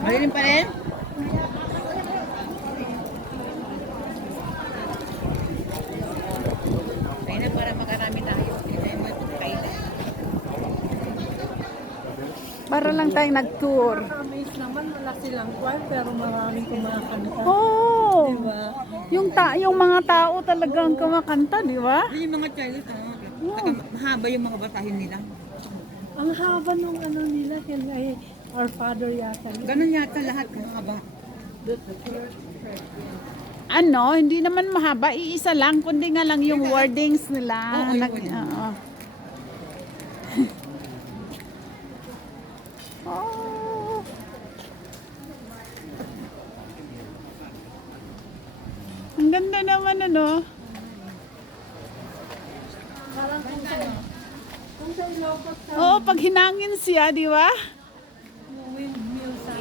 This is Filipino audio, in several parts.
Mayroon pa rin? Kaya na para makarami tayo. Para lang tayong nag-tour. Amaze naman, wala silang kwan, pero maraming kumakanta. Oh! Diba? Yung mga tao talagang kumakanta, di ba? Yung mga Chinese, mahaba yung mga basahin nila. Ang haba nung ano nila, kaya Our Father yata. Ganun yata lahat mahaba. Ano, hindi naman mahaba, iisa lang, kundi nga lang yung wordings nila. Oo, yung wordings. Oo. Oh. Ang ganda naman ano. Parang kung sa Ilocos sa Oo, pag hinangin siya, di ba? windmill sa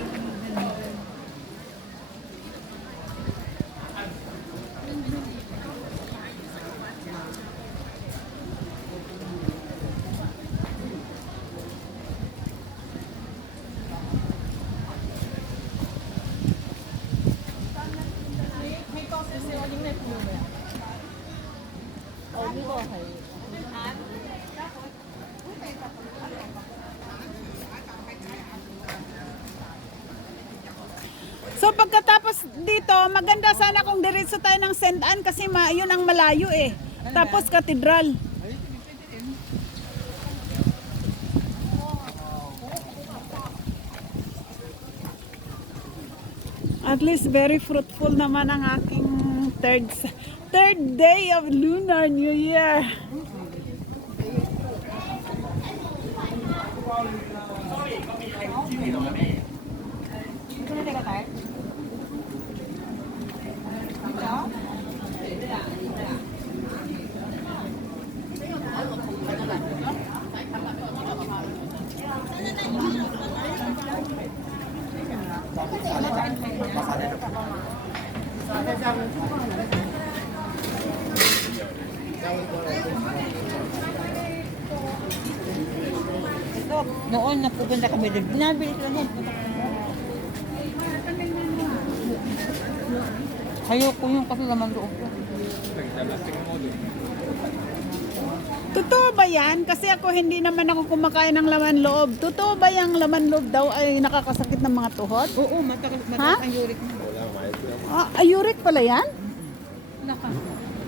So pagkatapos dito, maganda sana kung diretso tayo ng St. Anne kasi yun ang malayo eh. Tapos katedral. At least very fruitful naman ang aking third day of Lunar New Year. Ito, noon napupunta kami doon. Binabili sila noon. Ayoko yung kasi laman loob ko. Totoo ba yan? Kasi ako hindi naman ako kumakain ng laman loob. Totoo ba yung laman loob daw ay nakakasakit ng mga tuhod? Oo, matagal Ha? ang uric mo. Ayuric pala yan?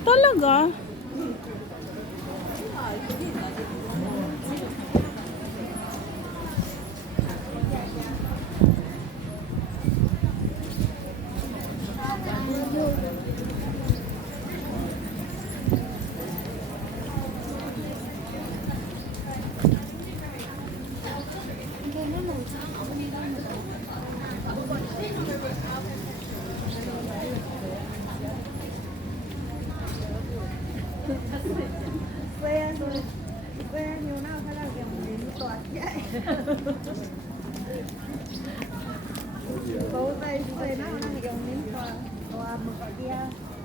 Talaga?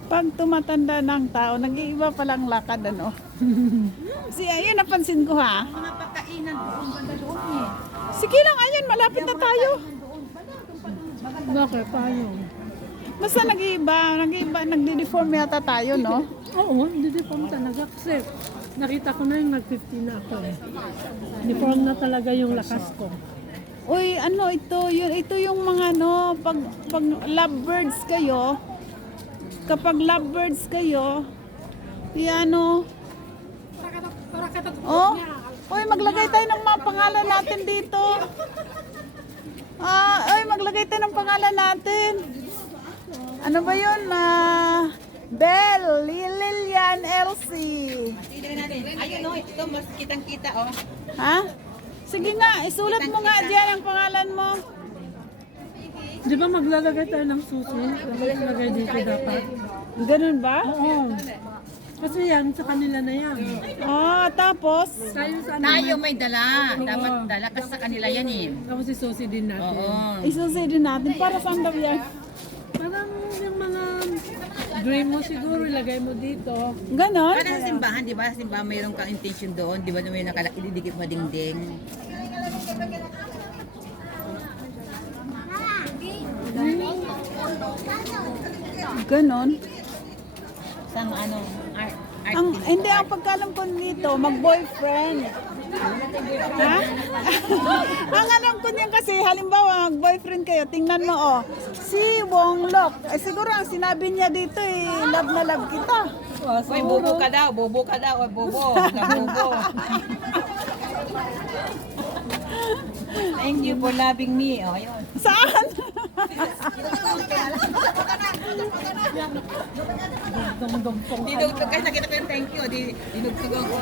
Pag tumatanda ng tao, nag-iiba palang lakad ano. Ayun napansin ko ha. Mga pagkainan doon, banda doon eh. Sige lang, ayun, malapit na tayo. Bakit? Paano? Basta nag-iiba, nagdi-deform yata tayo, no? Oo, hindi pa mo talaga. Kasi nakita ko na yung nag-50 na ako eh. Deform na talaga yung lakas ko. Uy, ano ito yung mga ano, pag lovebirds kayo, kapag lovebirds kayo, ano, oh, uy, maglagay tayo ng mga pangalan natin dito. Uy, maglagay tayo ng pangalan natin. Ano ba yun? Belle, Lilian, Elsie. Tignan natin. Ayun no, ito mas kitang-kita oh. Ha? Sige nga, isulat mo nga dyan ang pangalan mo. Di ba maglalagay tayo ng susi? Maglalagay dito dapat. Ganun ba? Oo. Kasi yan, sa kanila na yan. Ah, tapos? Tayo sa ano? Tayo may dala. Dapat dala kasi sa kanila yan eh. Tapos si susi din natin. Oo. Isusin natin. Para saan daw yan? Parang yung mga dream mo siguro, ilagay mo dito. Ganon? Para sa simbahan, di ba? Sa simbahan mayroong kang intention doon. Di ba na may ididikit mo dingding. Ganon? Sa ano, art Hindi, ang pagkalam ko dito, mag-boyfriend. Ha? Ang alam ko niyan kasi, halimbawa, mag-boyfriend kayo, tingnan mo, oh. Si Wong Lok. Eh, siguro ang sinabi niya dito, love na love kita. Uy, bobo ka daw, bobo ka daw, oy, bobo, bobo. Thank you for loving me. Oh, ayun. Saan? Dinugtog kasi nakita ko yung thank you. Dinugtog ako.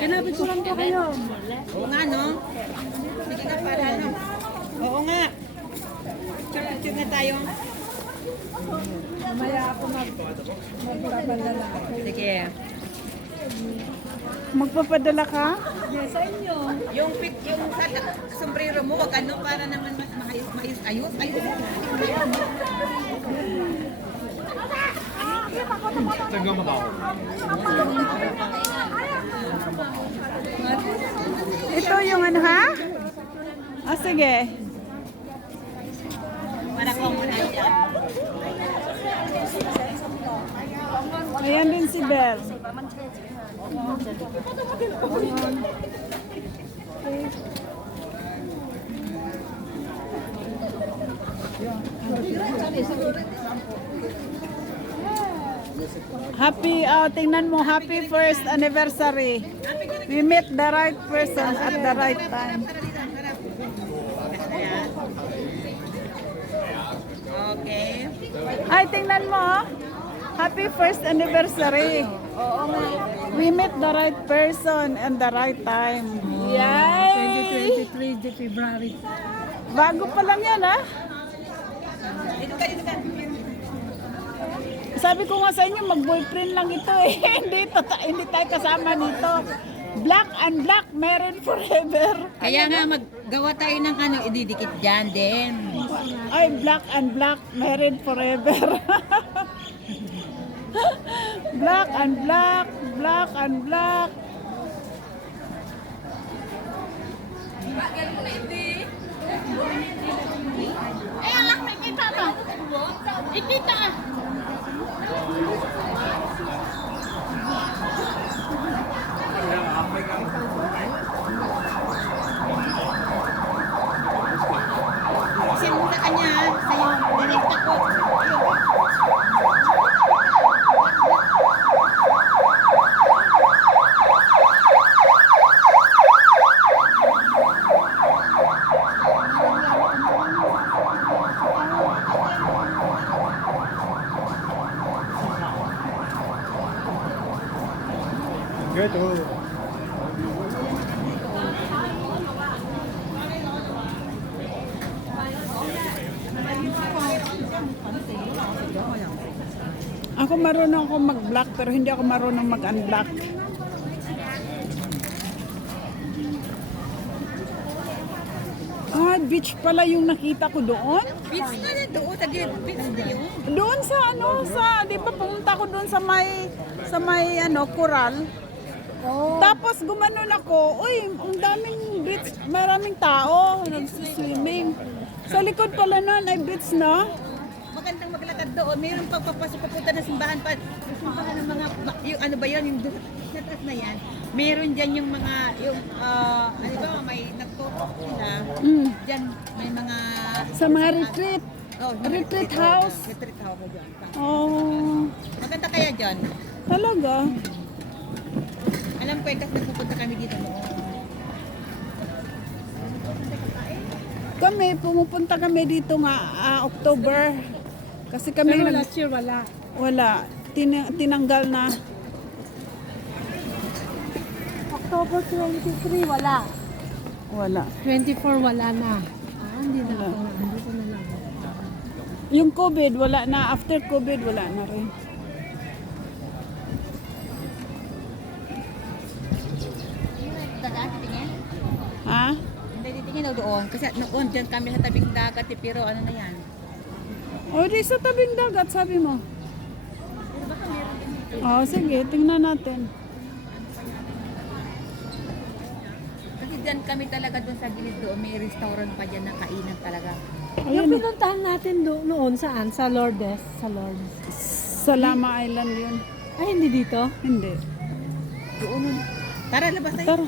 Kinapituran ko kayo. Oo nga, no? Sige ka para ano. Oo nga. Picture na tayo. Mamaya ako magpapadala. Sige. Magpapadala ka? Yes, sa inyo. Yung sombrero mo, wag ano, para naman mas ayos. Ito yung ano, ha? Ah, sige. Para ko muna dyan. Ayan din si Belle. Happy, tingnan mo, happy first anniversary. We met the right person at the right time. Okay. Ay, tingnan mo, oh. Happy first anniversary. We met the right person and the right time. Yay! 2023 February. Bago pa lang yan, ha? Dito ka. Sabi ko nga sa inyo, mag-boyfriend lang ito eh. hindi tayo kasama nito. Black and black, married forever. Kaya nga maggawa tayo ng ano, ididikit dyan din. Ay, black and black, married forever. Black and black, black and black. Eh, anak, may kita ba? Ikita ah. Send mo na kanya sa'yo. Direkta ko. Ako marunong ako mag-block pero hindi ako marunong mag-unblock. Ah, beach pala yung nakita ko doon. Beach na na doon. Beach na yun. Doon sa ano, di ba pumunta ko doon sa may ano, coral. Tapos gumanon ako, uy, ang daming beach, maraming tao, nagsiswimming. Sa likod pala nun ay beach na. Magandang maglakad doon. Mayroon pang papunta na simbahan pa. Simbahan ng mga, yung ano ba yun, yung sa taas na yan. Meron dyan yung mga, ano ba, may nagtutok sila. Dyan, may mga... Sa mga retreat. Oh, Retreat house. Retreat house ko dyan. Oh, Maganda kaya dyan. talaga. Alam ko eh, kasi nagpupunta kami dito noon. Kami, pumupunta kami dito nga October. Kasi kami Pero last year wala. wala. Tinanggal na. October 23 wala. Wala. 24 wala na. Hindi na Wala. ako. Hindi ko na lang. Yung COVID, wala na. After COVID, wala na rin. Ha? Hindi titingin daw doon. Kasi noon dyan kami sa tabing dagat pero ano na yan. O, di sa tabing dagat, sabi mo. O, sige, tingnan natin. Kasi dyan kami talaga doon sa gilid doon. May restaurant pa dyan na kainan talaga. Yung Ayun, pinuntahan natin noon saan? Sa Lourdes. Sa Lourdes. sa Lama Island yun. Ay, hindi dito? Hindi. Doon. Tara, labas tayo. Tara.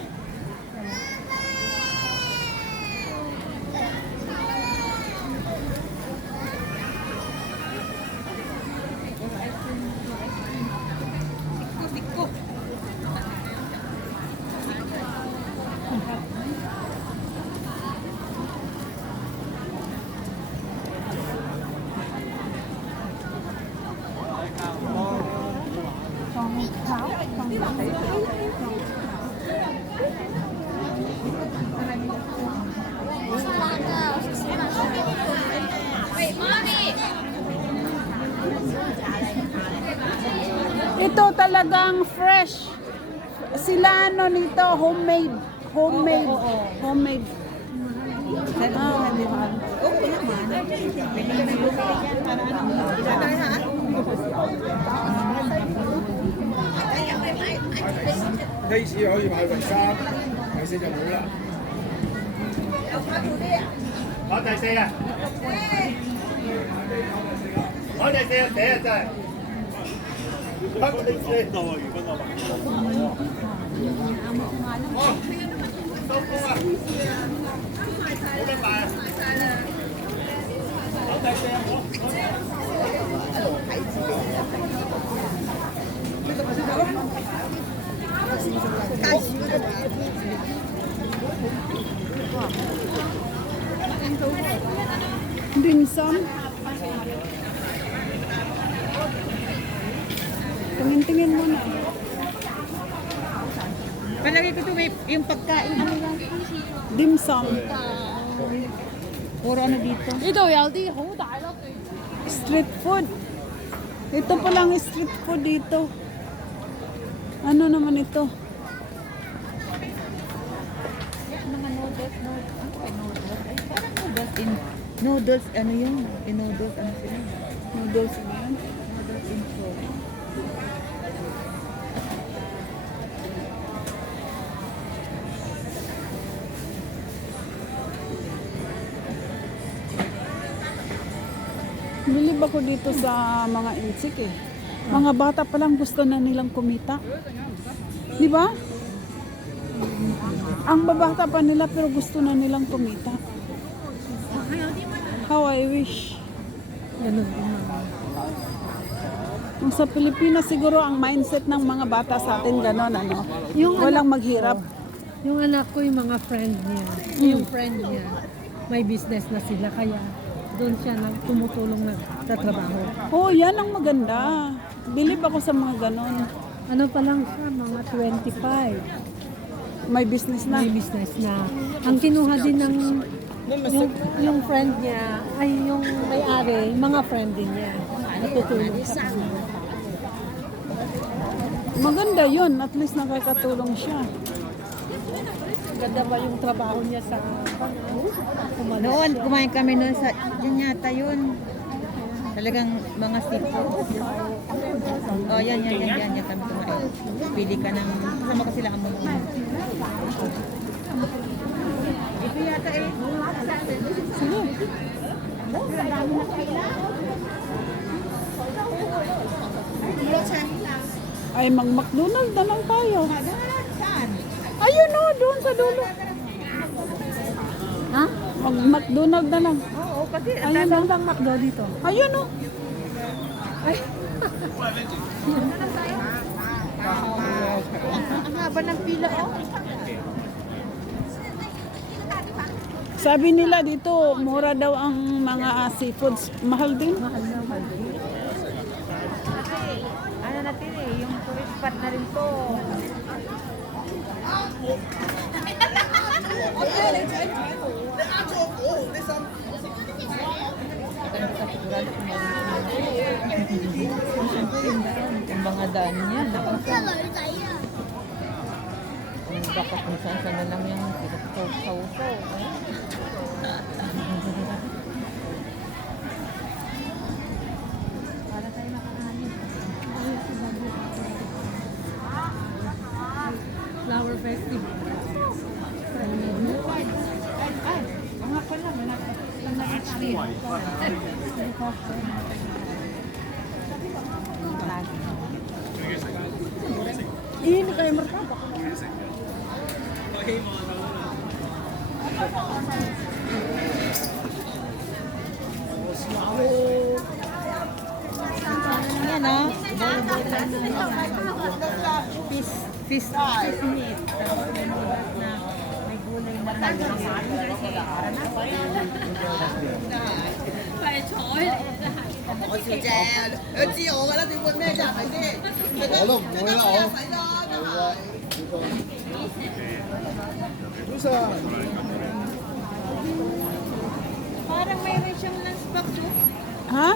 Sikko. Ito talagang fresh. Sila ano nito, homemade. Homemade. Homemade. Ah, mahal. Oo naman. Pwede ka na bumili dyan para ano. Tara ha. 呢次可以買圍衫，第四就冇啦。攞第四啊！攞第四啊！死啊真係！第四到啊，余斌啊！哦，收工啊！冇得買啊！攞第四啊！Dim sum. Tingin-tingin mo na. Palagi ko ito may yung pagkain. Ano lang? Dim sum. Puro ano dito. Street food. Ito pa lang street food dito. Ano naman ito? Mga noodles, parang noodles in noodles, ano yun? In noodles, ano sila? Noodles na yan. Noodles in soup. Bilib ako dito sa mga insik eh. Mga bata pa lang gusto na nilang kumita. Di ba? Ang babata pa nila pero gusto na nilang kumita. How I wish. Ganun din naman. Kung sa Pilipinas siguro ang mindset ng mga bata sa atin gano'n ano. Yung Walang maghirap. Yung anak ko, yung mga friend niya, yung friend niya, may business na sila, kaya doon siya tumutulong nagtatrabaho. Oh, yan ang maganda. Bilib ako sa mga gano'n. Ano pa lang siya, mga 25, May business na. may business na. Ang kinuha din ng yung friend niya, ay yung may-ari, mga friend din niya. Natutulong sa kanya. Maganda yun. At least nakakatulong siya. Ganda ba yung trabaho niya sa Noon, kumain kami noon sa, yun yata yun. Talagang mga seafood. Oh, yan kami kumain. Pili ka ng, kasama ko sila ang mga. Ito yata eh. Sige. Ay, mag-McDonald na lang tayo. Saan? Ayun o, doon sa dulo. Ha? Mag-McDonald na lang. Oo, kasi Ayun o. Saan bang McDo dito? Ayun o. ang haba ng pila oh. Sabi nila dito, mura daw ang mga seafoods. Mahal din. Ano natin eh, yung tourist spot na rin to. Yung mga daan niya, kung dapat kung saan na lang yung pinagsaw-saw. Para tayo makakanin. Flower Festival. Ay, mga pala, Ini kayo martabak. yan o. Fish meat. Tapos may mga na may gulay na talaga. 我小姐，佢知我噶啦，點會咩啫？係咪先？我都唔會啦，我。早晨。 Parang mayroon siyang lunchbox. Ha?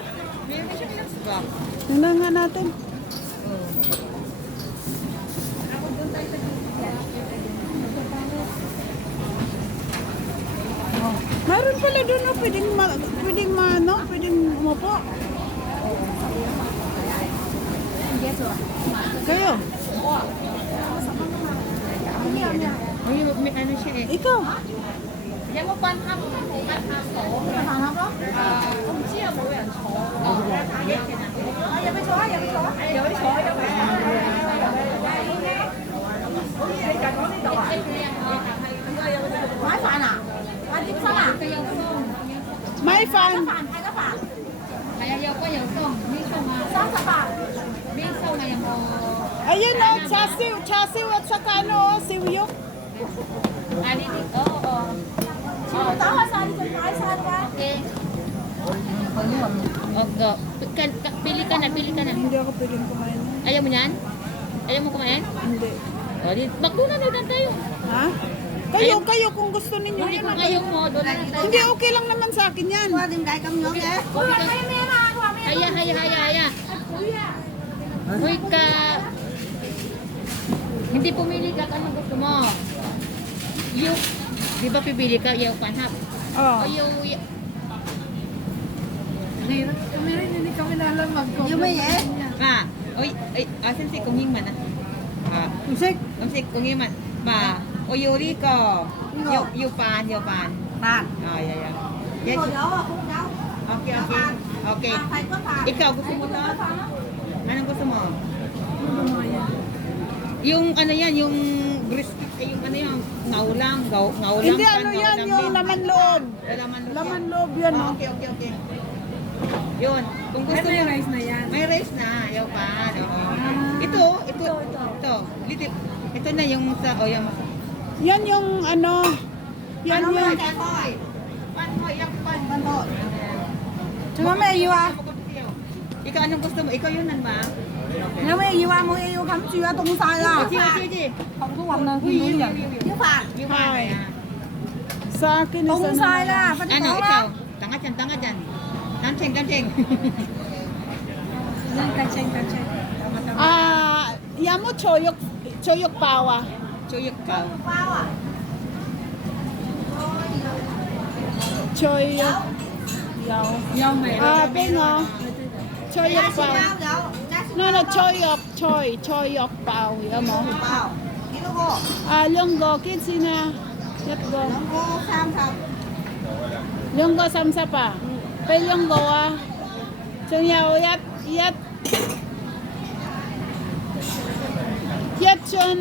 Mayroon siyang lunchbox. Tingnan nga natin. Mayroon pala doon, no? Pwedeng umupo. Kayo, May ano siya eh. ikaw. May fan. Ayun o, chasiw at saka ano, siwyok. Ogo. Pili ka na. Hindi ako pwedeng kumain. Ayaw mo yan? Ayaw mo kumain? Hindi. O, di, magduna na lang tayo. Ha? Kayo kung gusto ninyo. Hindi kung ayaw mo, doon na lang tayo. Hindi, okay lang naman sa akin yan. Haya. Uy ka. Hindi pumili ka, anong gusto mo? Yung, di ba pipili ka, yung panhap? Oh. O yung, Ma, oy, ay, asan si Kung Ying Man ah? Ah, Umsik Kung Ying Man. Ma, o yuri ko. Yu pan. Pan. Oh, yeah. Yes. Okay. Ikaw, gusto mo to? Anong gusto mo? Yung ano yan, yung brisket, yung ano yan, ngaulang Hindi, pan, ano yan, ngaulang yung bin. laman loob. Laman loob. Laman loob yan. Oh, Oh. okay. Yun. Kung gusto mo, rice na yan. May rice na, ayaw pa. Ito. Ito na yung sa, yung Yan yung ano, yan yung... pan ho. Chúng mày yêu à? Ikaw anong gusto mo? Ikaw yun nan ba? Nếu mày yêu à, mua yêu khám chữa tung sai à? Sige. Không có quần nào khi nuôi nhận. Yêu phạt. Yung pan. Sa akin, Tung isa sai na. là, phải Ano, có ikaw? đó. Tanga dyan. Damcheng. Yamo choyok pawa. Chuyok ka. Bao à? Choyok. Bengo. Choyok Nasi pawa. bao đâu? Nasi No, choyok pawa. Yamo. bao. Kilo go. Lunggo, kinsina. Yatgo. Nóng go sam sam. Lunggo samsapa. Pe lunggo ah. Chungyao yat chun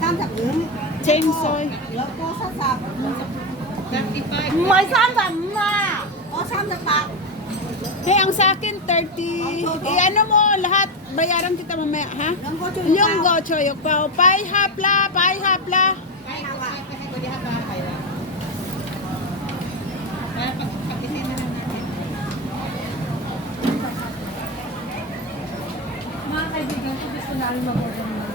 Sam sập đứng. cheng soy. Lớp go sam sập. 35. 唔係35啊，我38。 Hey, ang sa akin 30. Ano mo lahat? Bayaran kita mamaya, ha? Nóng go chung Lunggo choyok pawa. Pai hapla. Hay hả bạn? Mga kaibigan ko, gusto namin mag-order ng